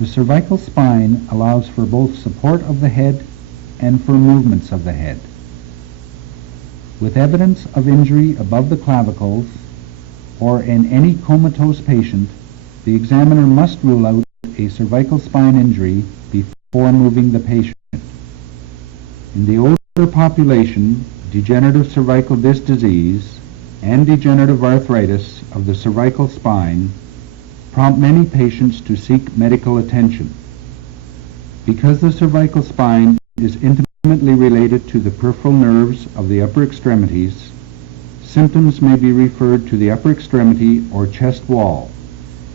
The cervical spine allows for both support of the head and for movements of the head. With evidence of injury above the clavicles or in any comatose patient, the examiner must rule out a cervical spine injury before moving the patient. In the older population, degenerative cervical disc disease and degenerative arthritis of the cervical spine prompt many patients to seek medical attention. Because the cervical spine is intimately related to the peripheral nerves of the upper extremities, symptoms may be referred to the upper extremity or chest wall,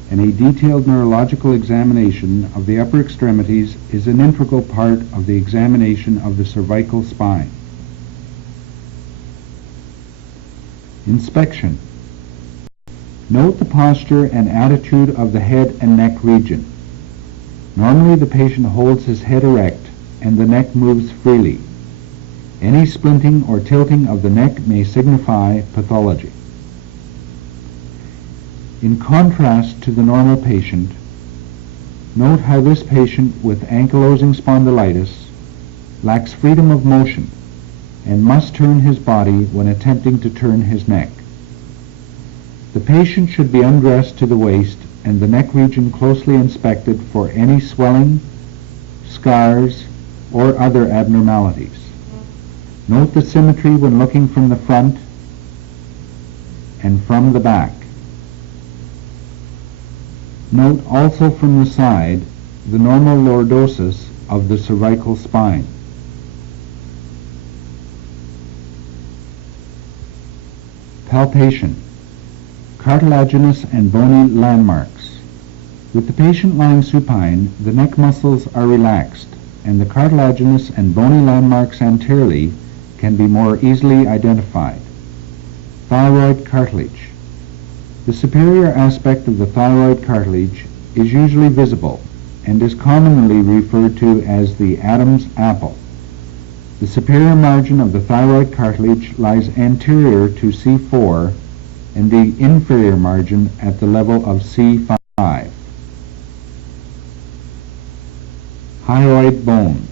and a detailed neurological examination of the upper extremities is an integral part of the examination of the cervical spine. Inspection. Note the posture and attitude of the head and neck region. Normally the patient holds his head erect and the neck moves freely. Any splinting or tilting of the neck may signify pathology. In contrast to the normal patient, note how this patient with ankylosing spondylitis lacks freedom of motion and must turn his body when attempting to turn his neck. The patient should be undressed to the waist and the neck region closely inspected for any swelling, scars, or other abnormalities. Note the symmetry when looking from the front and from the back. Note also from the side the normal lordosis of the cervical spine. Palpation. Cartilaginous and bony landmarks. With the patient lying supine, the neck muscles are relaxed, and the cartilaginous and bony landmarks anteriorly can be more easily identified. Thyroid cartilage. The superior aspect of the thyroid cartilage is usually visible and is commonly referred to as the Adam's apple. The superior margin of the thyroid cartilage lies anterior to C4 and the inferior margin at the level of C5. Hyoid bone.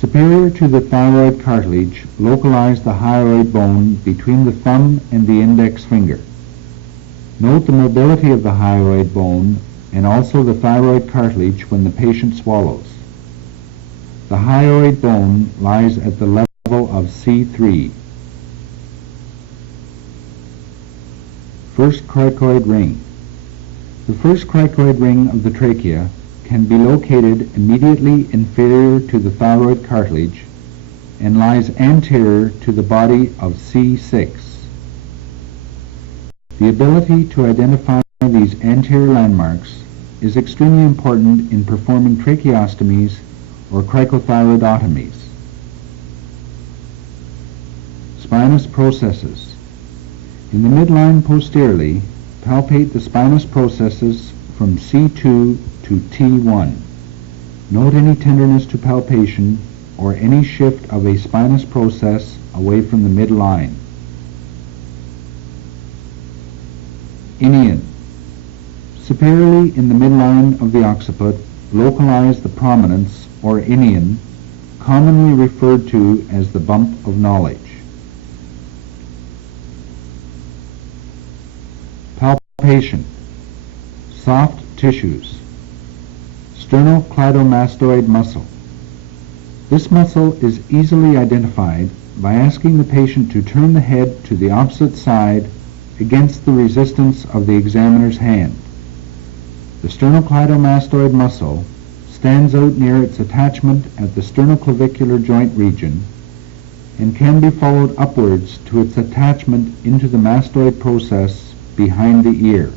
Superior to the thyroid cartilage, localize the hyoid bone between the thumb and the index finger. Note the mobility of the hyoid bone and also the thyroid cartilage when the patient swallows. The hyoid bone lies at the level of C3. First cricoid ring. The first cricoid ring of the trachea can be located immediately inferior to the thyroid cartilage and lies anterior to the body of C6. The ability to identify these anterior landmarks is extremely important in performing tracheostomies or cricothyroidotomies. Spinous processes. In the midline posteriorly, palpate the spinous processes from C2 to T1. Note any tenderness to palpation or any shift of a spinous process away from the midline. Inion. Superiorly in the midline of the occiput, localize the prominence or inion, commonly referred to as the bump of knowledge. Palpation. Soft tissues. Sternocleidomastoid muscle. This muscle is easily identified by asking the patient to turn the head to the opposite side against the resistance of the examiner's hand. The sternocleidomastoid muscle stands out near its attachment at the sternoclavicular joint region and can be followed upwards to its attachment into the mastoid process behind the ear.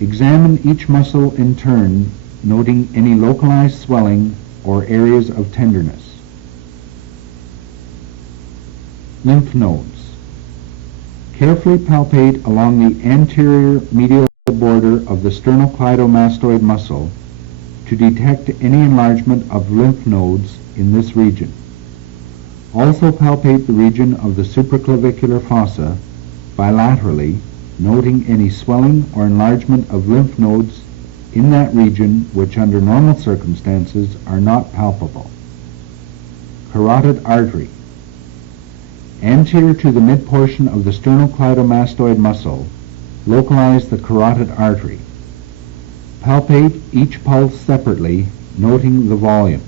Examine each muscle in turn, noting any localized swelling or areas of tenderness. Lymph nodes. Carefully palpate along the anterior medial border of the sternocleidomastoid muscle to detect any enlargement of lymph nodes in this region. Also palpate the region of the supraclavicular fossa bilaterally, noting any swelling or enlargement of lymph nodes in that region which under normal circumstances are not palpable. Carotid artery. Anterior to the mid-portion of the sternocleidomastoid muscle, localize the carotid artery. Palpate each pulse separately, noting the volume.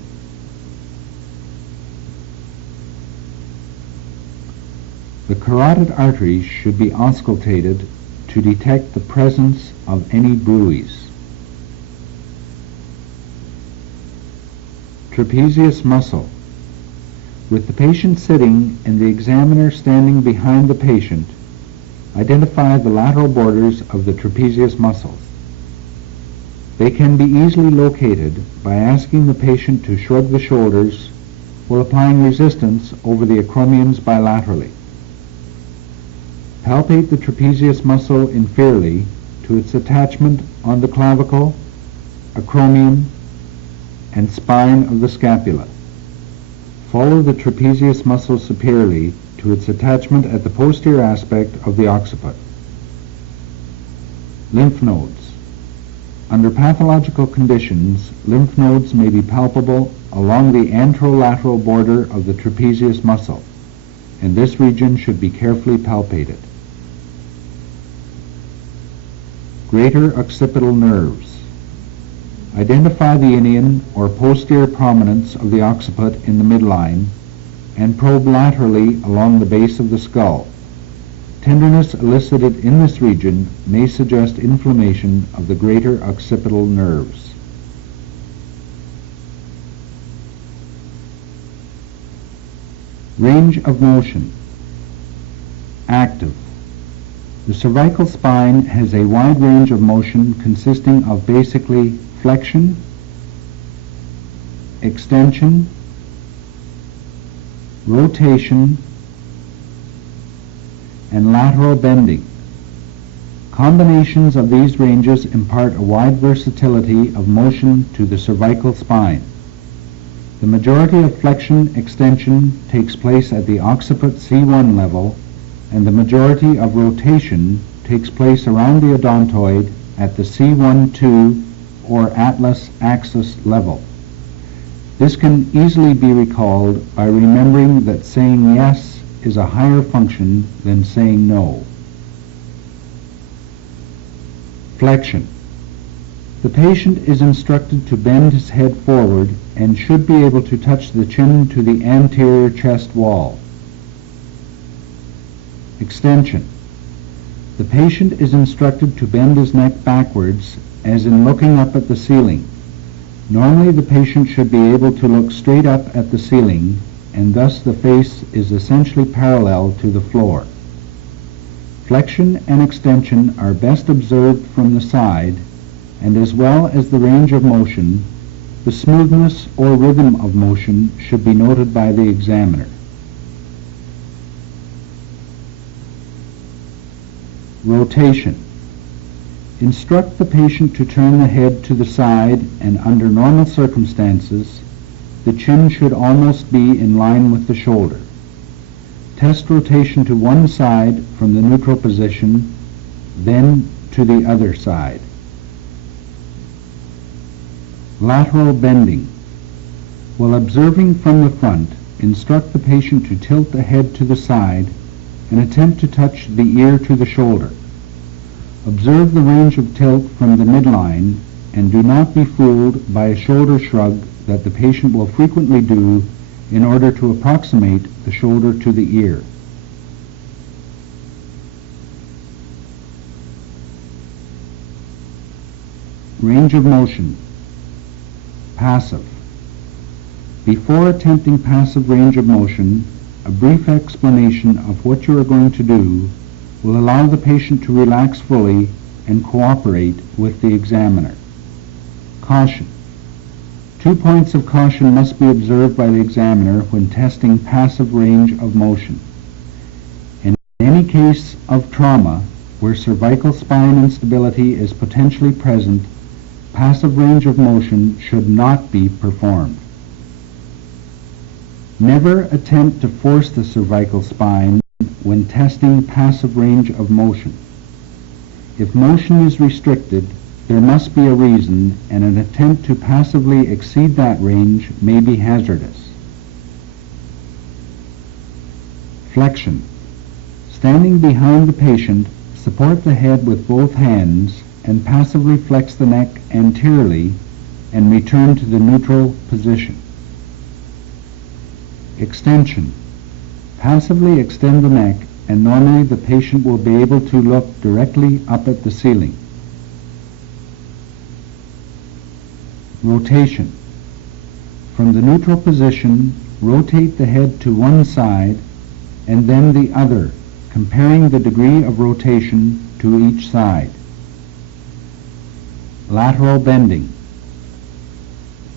The carotid artery should be auscultated to detect the presence of any bruits. Trapezius muscle. With the patient sitting and the examiner standing behind the patient, identify the lateral borders of the trapezius muscles. They can be easily located by asking the patient to shrug the shoulders while applying resistance over the acromions bilaterally. Palpate the trapezius muscle inferiorly to its attachment on the clavicle, acromion, and spine of the scapula. Follow the trapezius muscle superiorly to its attachment at the posterior aspect of the occiput. Lymph nodes. Under pathological conditions, lymph nodes may be palpable along the anterolateral border of the trapezius muscle, and this region should be carefully palpated. Greater occipital nerves. Identify the inion or posterior prominence of the occiput in the midline and probe laterally along the base of the skull. Tenderness elicited in this region may suggest inflammation of the greater occipital nerves. Range of motion. Active. The cervical spine has a wide range of motion consisting of basically flexion, extension, rotation, and lateral bending. Combinations of these ranges impart a wide versatility of motion to the cervical spine. The majority of flexion extension takes place at the occiput C1 level, and the majority of rotation takes place around the odontoid at the C1-2 or atlas axis level. This can easily be recalled by remembering that saying yes is a higher function than saying no. Flexion. The patient is instructed to bend his head forward and should be able to touch the chin to the anterior chest wall. Extension. The patient is instructed to bend his neck backwards, as in looking up at the ceiling. Normally the patient should be able to look straight up at the ceiling, and thus the face is essentially parallel to the floor. Flexion and extension are best observed from the side, and as well as the range of motion, the smoothness or rhythm of motion should be noted by the examiner. Rotation. Instruct the patient to turn the head to the side, and under normal circumstances, the chin should almost be in line with the shoulder. Test rotation to one side from the neutral position, then to the other side. Lateral bending. While observing from the front, instruct the patient to tilt the head to the side and attempt to touch the ear to the shoulder. Observe the range of tilt from the midline and do not be fooled by a shoulder shrug that the patient will frequently do in order to approximate the shoulder to the ear. Range of motion. Passive. Before attempting passive range of motion, a brief explanation of what you are going to do will allow the patient to relax fully and cooperate with the examiner. Caution. 2 points of caution must be observed by the examiner when testing passive range of motion. In any case of trauma where cervical spine instability is potentially present, passive range of motion should not be performed. Never attempt to force the cervical spine when testing passive range of motion. If motion is restricted, There must be a reason, and an attempt to passively exceed that range may be hazardous. Flexion. Standing behind the patient, support the head with both hands and passively flex the neck anteriorly and return to the neutral position. Extension. Passively extend the neck, and normally the patient will be able to look directly up at the ceiling. Rotation. From the neutral position, rotate the head to one side and then the other, comparing the degree of rotation to each side. Lateral bending.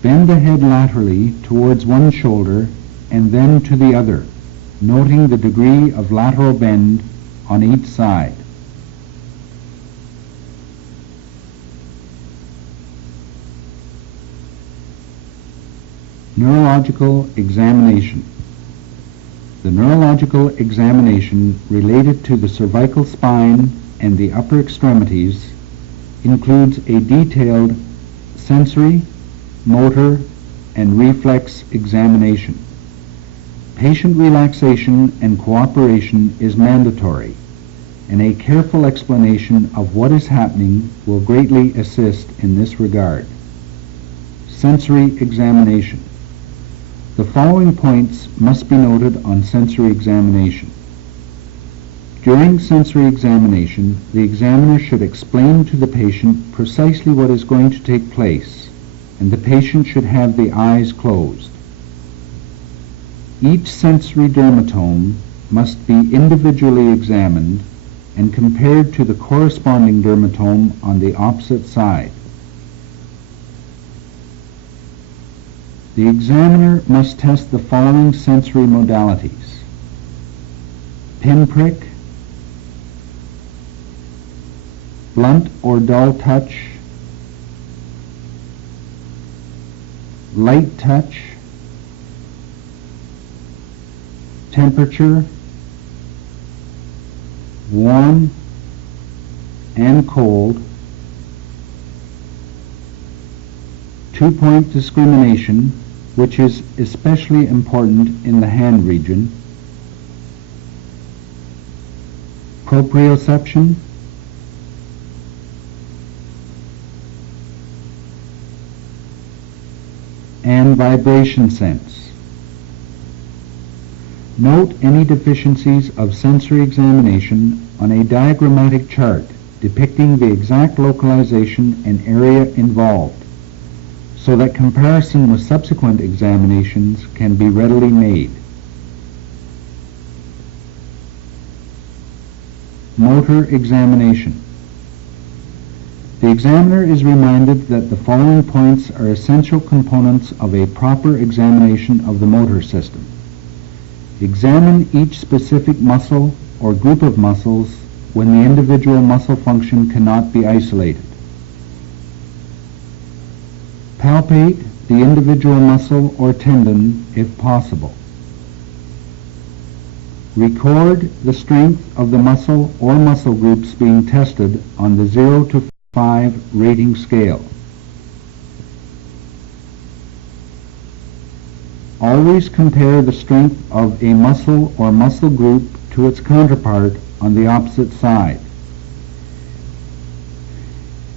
Bend the head laterally towards one shoulder and then to the other, noting the degree of lateral bend on each side. Neurological examination. The neurological examination related to the cervical spine and the upper extremities includes a detailed sensory, motor, and reflex examination. Patient relaxation and cooperation is mandatory, and a careful explanation of what is happening will greatly assist in this regard. Sensory examination. The following points must be noted on sensory examination. During sensory examination, the examiner should explain to the patient precisely what is going to take place, and the patient should have the eyes closed. Each sensory dermatome must be individually examined and compared to the corresponding dermatome on the opposite side. The examiner must test the following sensory modalities: pinprick, blunt or dull touch, light touch, temperature, warm and cold, two-point discrimination, which is especially important in the hand region, proprioception, and vibration sense. Note any deficiencies of sensory examination on a diagrammatic chart depicting the exact localization and area involved, so that comparison with subsequent examinations can be readily made. Motor examination. The examiner is reminded that the following points are essential components of a proper examination of the motor system. Examine each specific muscle or group of muscles when the individual muscle function cannot be isolated. Palpate the individual muscle or tendon if possible. Record the strength of the muscle or muscle groups being tested on the 0 to 5 rating scale. Always compare the strength of a muscle or muscle group to its counterpart on the opposite side.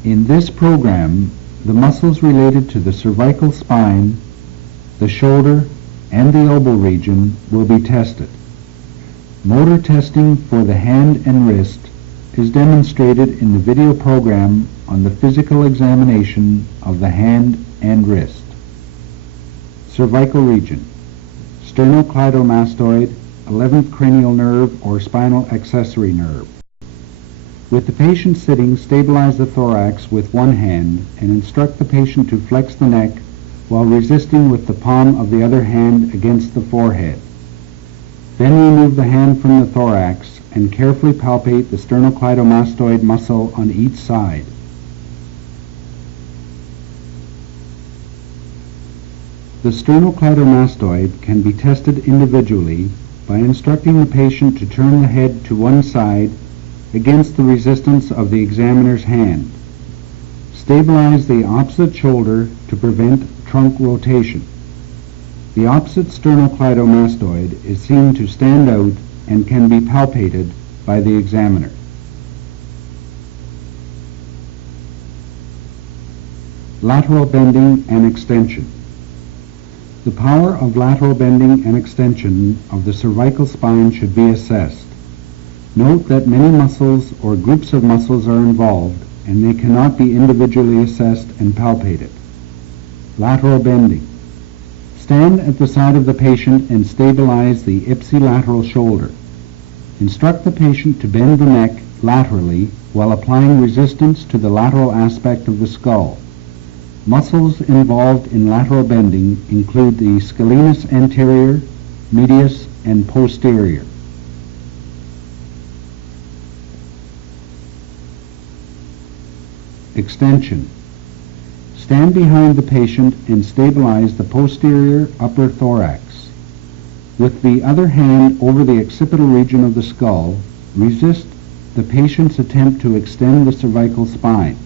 In this program, the muscles related to the cervical spine, the shoulder, and the elbow region will be tested. Motor testing for the hand and wrist is demonstrated in the video program on the physical examination of the hand and wrist. Cervical region: sternocleidomastoid, 11th cranial nerve or spinal accessory nerve. With the patient sitting, stabilize the thorax with one hand and instruct the patient to flex the neck while resisting with the palm of the other hand against the forehead. Then remove the hand from the thorax and carefully palpate the sternocleidomastoid muscle on each side. The sternocleidomastoid can be tested individually by instructing the patient to turn the head to one side against the resistance of the examiner's hand. Stabilize the opposite shoulder to prevent trunk rotation. The opposite sternocleidomastoid is seen to stand out and can be palpated by the examiner. Lateral bending and extension. The power of lateral bending and extension of the cervical spine should be assessed. Note that many muscles or groups of muscles are involved and they cannot be individually assessed and palpated. Lateral bending. Stand at the side of the patient and stabilize the ipsilateral shoulder. Instruct the patient to bend the neck laterally while applying resistance to the lateral aspect of the skull. Muscles involved in lateral bending include the scalenus anterior, medius, and posterior. Extension. Stand behind the patient and stabilize the posterior upper thorax. With the other hand over the occipital region of the skull, resist the patient's attempt to extend the cervical spine.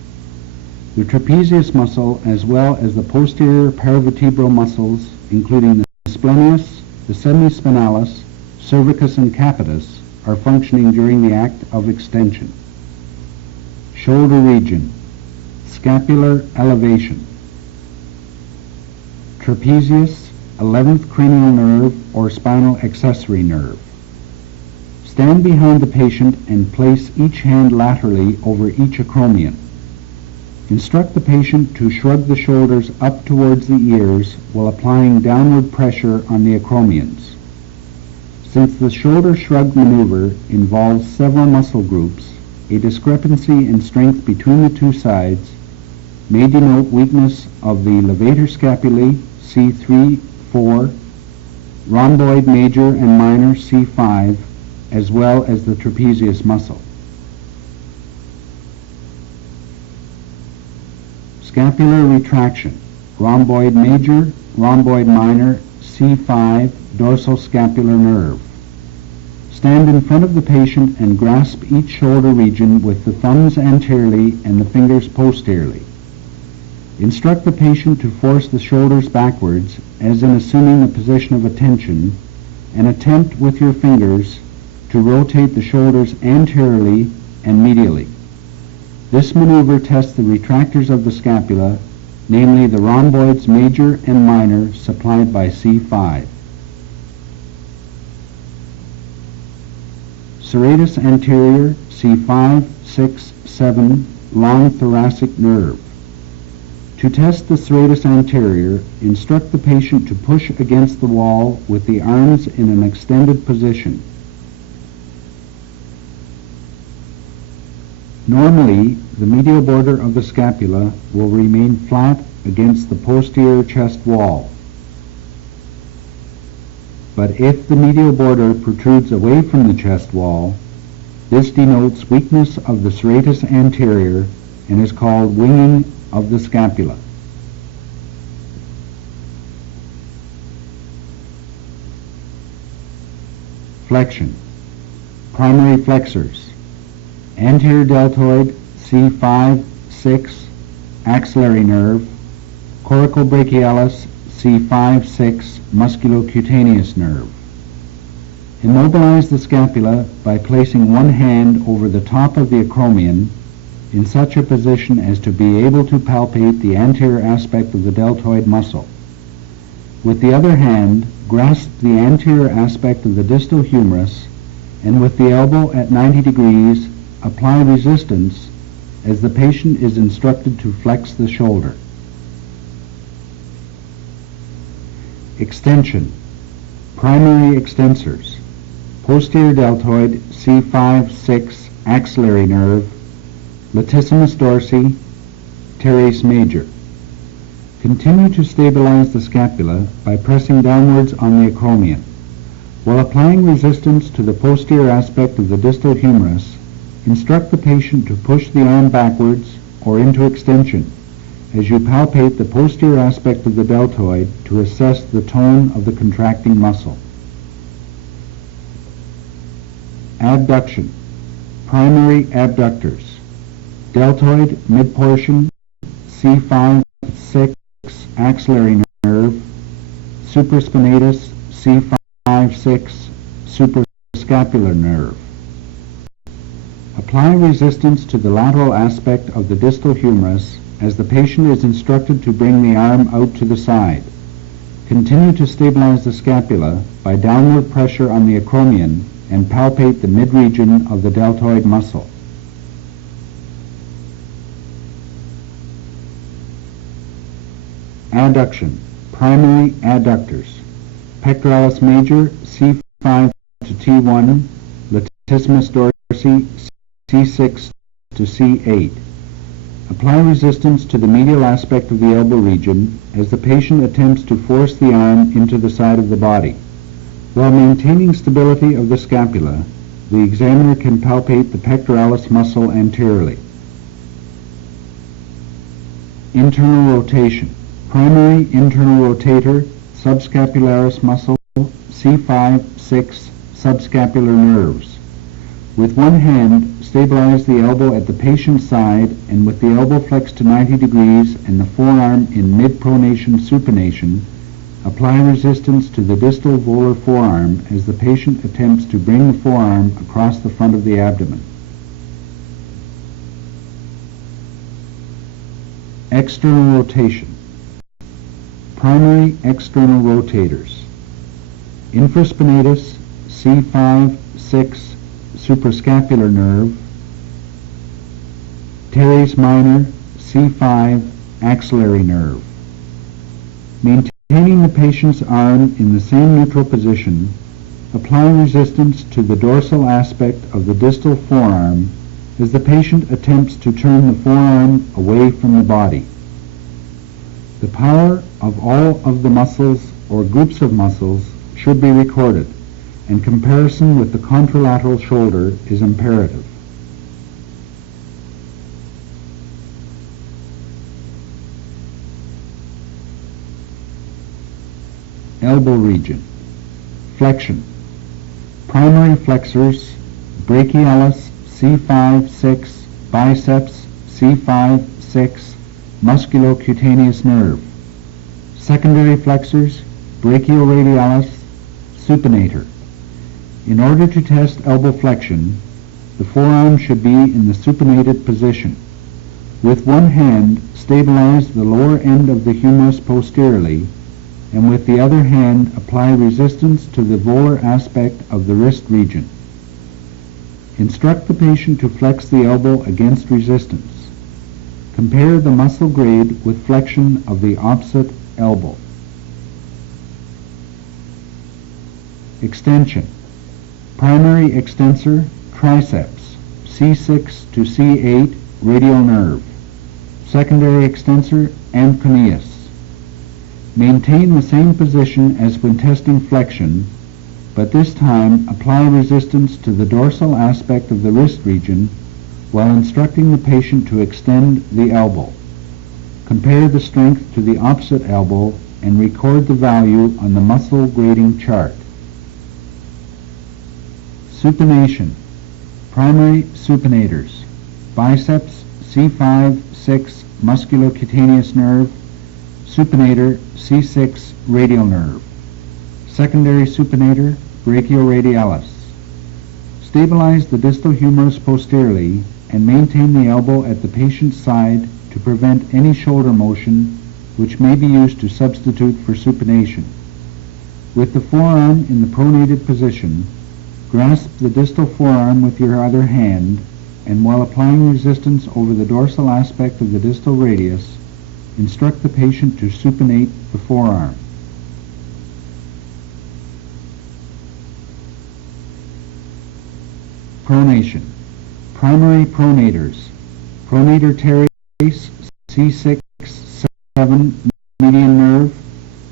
The trapezius muscle as well as the posterior paravertebral muscles, including the splenius, the semispinalis, cervicus, and capitis, are functioning during the act of extension. Shoulder region. Scapular elevation. Trapezius, 11th cranial nerve or spinal accessory nerve. Stand behind the patient and place each hand laterally over each acromion. Instruct the patient to shrug the shoulders up towards the ears while applying downward pressure on the acromions. Since the shoulder shrug maneuver involves several muscle groups, a discrepancy in strength between the two sides may denote weakness of the levator scapulae, C3, 4, rhomboid major and minor, C5, as well as the trapezius muscle. Scapular retraction, rhomboid major, rhomboid minor, C5, dorsal scapular nerve. Stand in front of the patient and grasp each shoulder region with the thumbs anteriorly and the fingers posteriorly. Instruct the patient to force the shoulders backwards, as in assuming the position of attention, and attempt with your fingers to rotate the shoulders anteriorly and medially. This maneuver tests the retractors of the scapula, namely the rhomboids major and minor supplied by C5. Serratus anterior, C5, 6, 7, long thoracic nerve. To test the serratus anterior, instruct the patient to push against the wall with the arms in an extended position. Normally, the medial border of the scapula will remain flat against the posterior chest wall. But if the medial border protrudes away from the chest wall, this denotes weakness of the serratus anterior and is called winging of the scapula. Flexion. Primary flexors. Anterior deltoid, C5, 6, axillary nerve. Coracobrachialis, C5, 6, musculocutaneous nerve. Immobilize the scapula by placing one hand over the top of the acromion in such a position as to be able to palpate the anterior aspect of the deltoid muscle. With the other hand, grasp the anterior aspect of the distal humerus and with the elbow at 90 degrees, apply resistance as the patient is instructed to flex the shoulder. Extension. Primary extensors. Posterior deltoid, C5, 6, axillary nerve. Latissimus dorsi, teres major. Continue to stabilize the scapula by pressing downwards on the acromion. While applying resistance to the posterior aspect of the distal humerus, instruct the patient to push the arm backwards or into extension as you palpate the posterior aspect of the deltoid to assess the tone of the contracting muscle. Abduction. Primary abductors. Deltoid, mid-portion, C5-6 axillary nerve, supraspinatus C5-6 suprascapular nerve. Apply resistance to the lateral aspect of the distal humerus as the patient is instructed to bring the arm out to the side. Continue to stabilize the scapula by downward pressure on the acromion and palpate the mid-region of the deltoid muscle. Adduction. Primary adductors. Pectoralis major C5 to T1, latissimus dorsi C6 to C8. Apply resistance to the medial aspect of the elbow region as the patient attempts to force the arm into the side of the body. While maintaining stability of the scapula, the examiner can palpate the pectoralis muscle anteriorly. Internal rotation. Primary internal rotator, subscapularis muscle, C5-6 subscapular nerves. With one hand, stabilize the elbow at the patient's side and with the elbow flexed to 90 degrees and the forearm in mid-pronation supination, apply resistance to the distal volar forearm as the patient attempts to bring the forearm across the front of the abdomen. External rotation. Primary external rotators. Infraspinatus C5-6 suprascapular nerve, teres minor C5 axillary nerve. Maintaining the patient's arm in the same neutral position, apply resistance to the dorsal aspect of the distal forearm as the patient attempts to turn the forearm away from the body. The power of all of the muscles or groups of muscles should be recorded, and comparison with the contralateral shoulder is imperative. Elbow region. Flexion. Primary flexors, brachialis C5-6, biceps C5-6, musculocutaneous nerve. Secondary flexors, brachioradialis, supinator. In order to test elbow flexion, the forearm should be in the supinated position. With one hand, stabilize the lower end of the humerus posteriorly, and with the other hand, apply resistance to the volar aspect of the wrist region. Instruct the patient to flex the elbow against resistance. Compare the muscle grade with flexion of the opposite elbow. Extension. Primary extensor, triceps, C6 to C8, radial nerve. Secondary extensor, amconeus. Maintain the same position as when testing flexion, but this time apply resistance to the dorsal aspect of the wrist region while instructing the patient to extend the elbow. Compare the strength to the opposite elbow and record the value on the muscle grading chart. Supination. Primary supinators. Biceps C5-6 musculocutaneous nerve. Supinator C6 radial nerve. Secondary supinator brachioradialis. Stabilize the distal humerus posteriorly and maintain the elbow at the patient's side to prevent any shoulder motion which may be used to substitute for supination. With the forearm in the pronated position, grasp the distal forearm with your other hand, and while applying resistance over the dorsal aspect of the distal radius, instruct the patient to supinate the forearm. Pronation. Primary pronators. Pronator teres, C6-7 median nerve.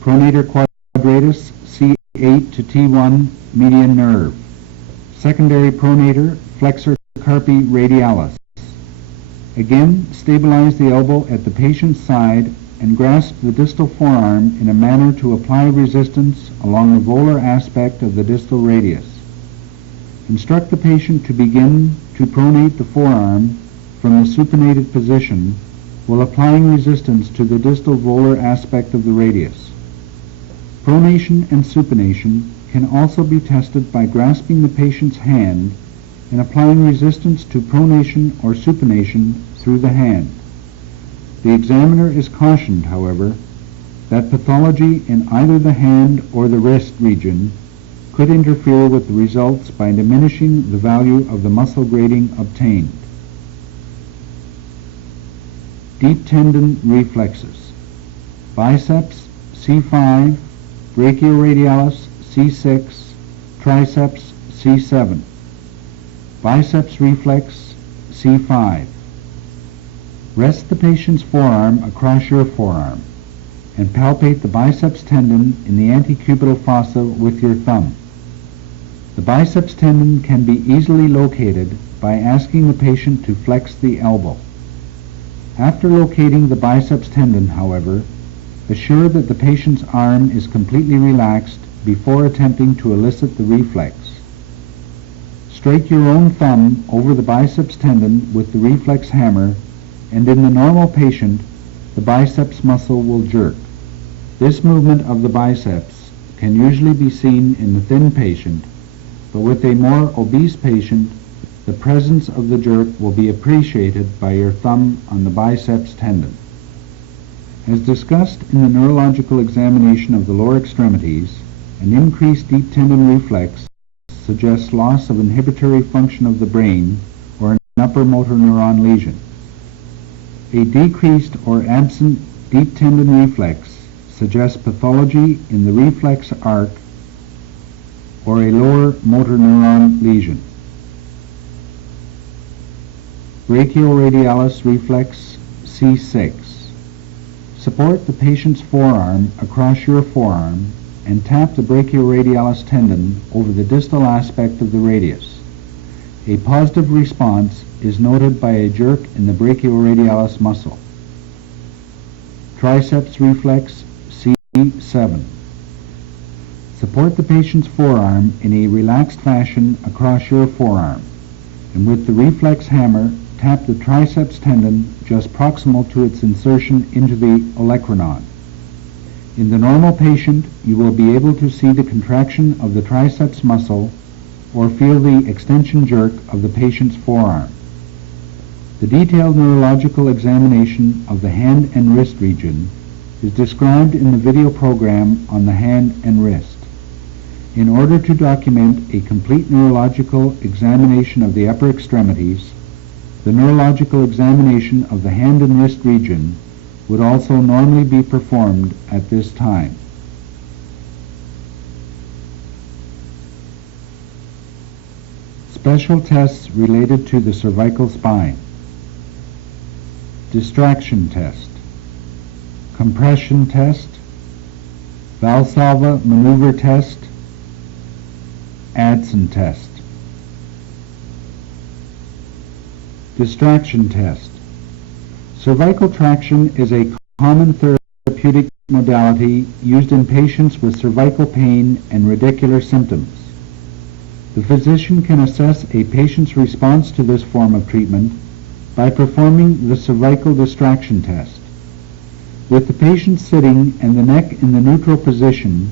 Pronator quadratus, C8 to T1 median nerve. Secondary pronator, flexor carpi radialis. Again, stabilize the elbow at the patient's side and grasp the distal forearm in a manner to apply resistance along the volar aspect of the distal radius. Instruct the patient to begin to pronate the forearm from the supinated position while applying resistance to the distal volar aspect of the radius. Pronation and supination can also be tested by grasping the patient's hand and applying resistance to pronation or supination through the hand. The examiner is cautioned, however, that pathology in either the hand or the wrist region could interfere with the results by diminishing the value of the muscle grading obtained. Deep tendon reflexes. Biceps C5, brachioradialis C6, triceps C7. Biceps reflex C5. Rest the patient's forearm across your forearm and palpate the biceps tendon in the antecubital fossa with your thumb. The biceps tendon can be easily located by asking the patient to flex the elbow. After locating the biceps tendon, however, assure that the patient's arm is completely relaxed before attempting to elicit the reflex. Strike your own thumb over the biceps tendon with the reflex hammer, and in the normal patient, the biceps muscle will jerk. This movement of the biceps can usually be seen in the thin patient, but with a more obese patient, the presence of the jerk will be appreciated by your thumb on the biceps tendon. As discussed in the neurological examination of the lower extremities, an increased deep tendon reflex suggests loss of inhibitory function of the brain or an upper motor neuron lesion. A decreased or absent deep tendon reflex suggests pathology in the reflex arc or a lower motor neuron lesion. Brachioradialis reflex C6. Support the patient's forearm across your forearm and tap the brachioradialis tendon over the distal aspect of the radius. A positive response is noted by a jerk in the brachioradialis muscle. Triceps reflex C7. Support the patient's forearm in a relaxed fashion across your forearm, and with the reflex hammer, tap the triceps tendon just proximal to its insertion into the olecranon. In the normal patient, you will be able to see the contraction of the triceps muscle or feel the extension jerk of the patient's forearm. The detailed neurological examination of the hand and wrist region is described in the video program on the hand and wrist. In order to document a complete neurological examination of the upper extremities, the neurological examination of the hand and wrist region would also normally be performed at this time. Special tests related to the cervical spine. Distraction test, compression test, Valsalva maneuver test, Adson test. Distraction test. Cervical traction is a common therapeutic modality used in patients with cervical pain and radicular symptoms. The physician can assess a patient's response to this form of treatment by performing the cervical distraction test. With the patient sitting and the neck in the neutral position,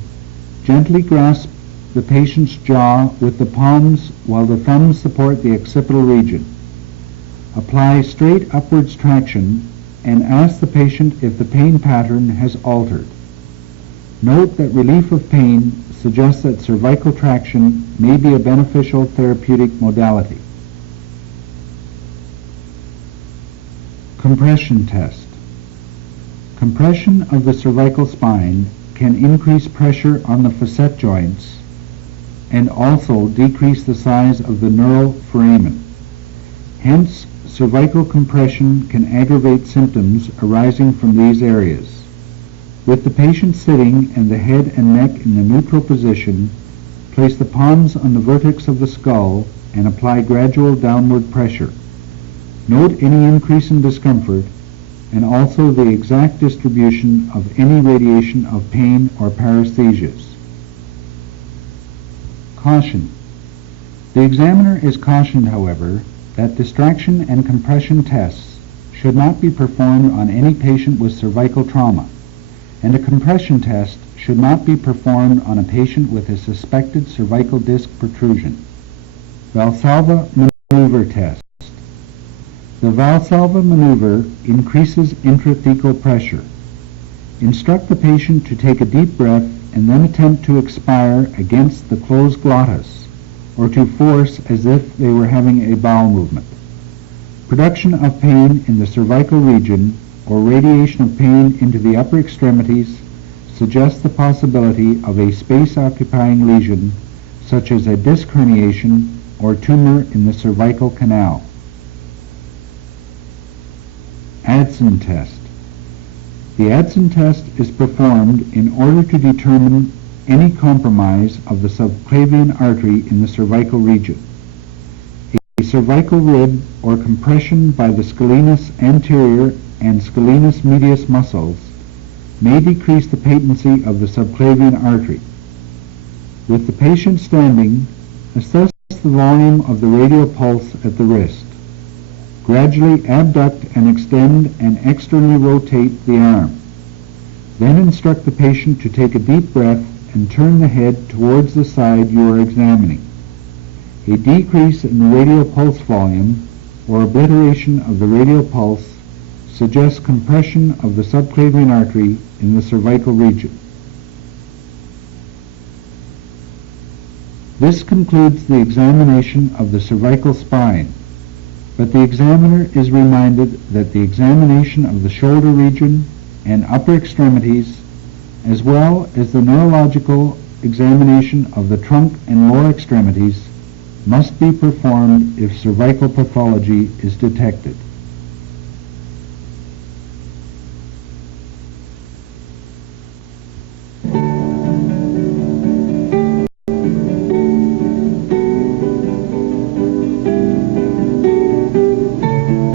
gently grasp the patient's jaw with the palms while the thumbs support the occipital region. Apply straight upwards traction and ask the patient if the pain pattern has altered. Note that relief of pain suggests that cervical traction may be a beneficial therapeutic modality. Compression test. Compression of the cervical spine can increase pressure on the facet joints and also decrease the size of the neural foramen. Hence, cervical compression can aggravate symptoms arising from these areas. With the patient sitting and the head and neck in the neutral position, place the palms on the vertex of the skull and apply gradual downward pressure. Note any increase in discomfort and also the exact distribution of any radiation of pain or paresthesias. Caution. The examiner is cautioned, however, that distraction and compression tests should not be performed on any patient with cervical trauma, and a compression test should not be performed on a patient with a suspected cervical disc protrusion. Valsalva maneuver test. The Valsalva maneuver increases intrathecal pressure. Instruct the patient to take a deep breath and then attempt to expire against the closed glottis, or to force as if they were having a bowel movement. Production of pain in the cervical region or radiation of pain into the upper extremities suggests the possibility of a space-occupying lesion, such as a disc herniation or tumor in the cervical canal. Adson test. The Adson test is performed in order to determine any compromise of the subclavian artery in the cervical region. A cervical rib or compression by the scalenus anterior and scalenus medius muscles may decrease the patency of the subclavian artery. With the patient standing, assess the volume of the radial pulse at the wrist. Gradually abduct and extend and externally rotate the arm. Then instruct the patient to take a deep breath and turn the head towards the side you are examining. A decrease in the radial pulse volume or obliteration of the radial pulse suggests compression of the subclavian artery in the cervical region. This concludes the examination of the cervical spine, but the examiner is reminded that the examination of the shoulder region and upper extremities, as well as the neurological examination of the trunk and lower extremities, must be performed if cervical pathology is detected.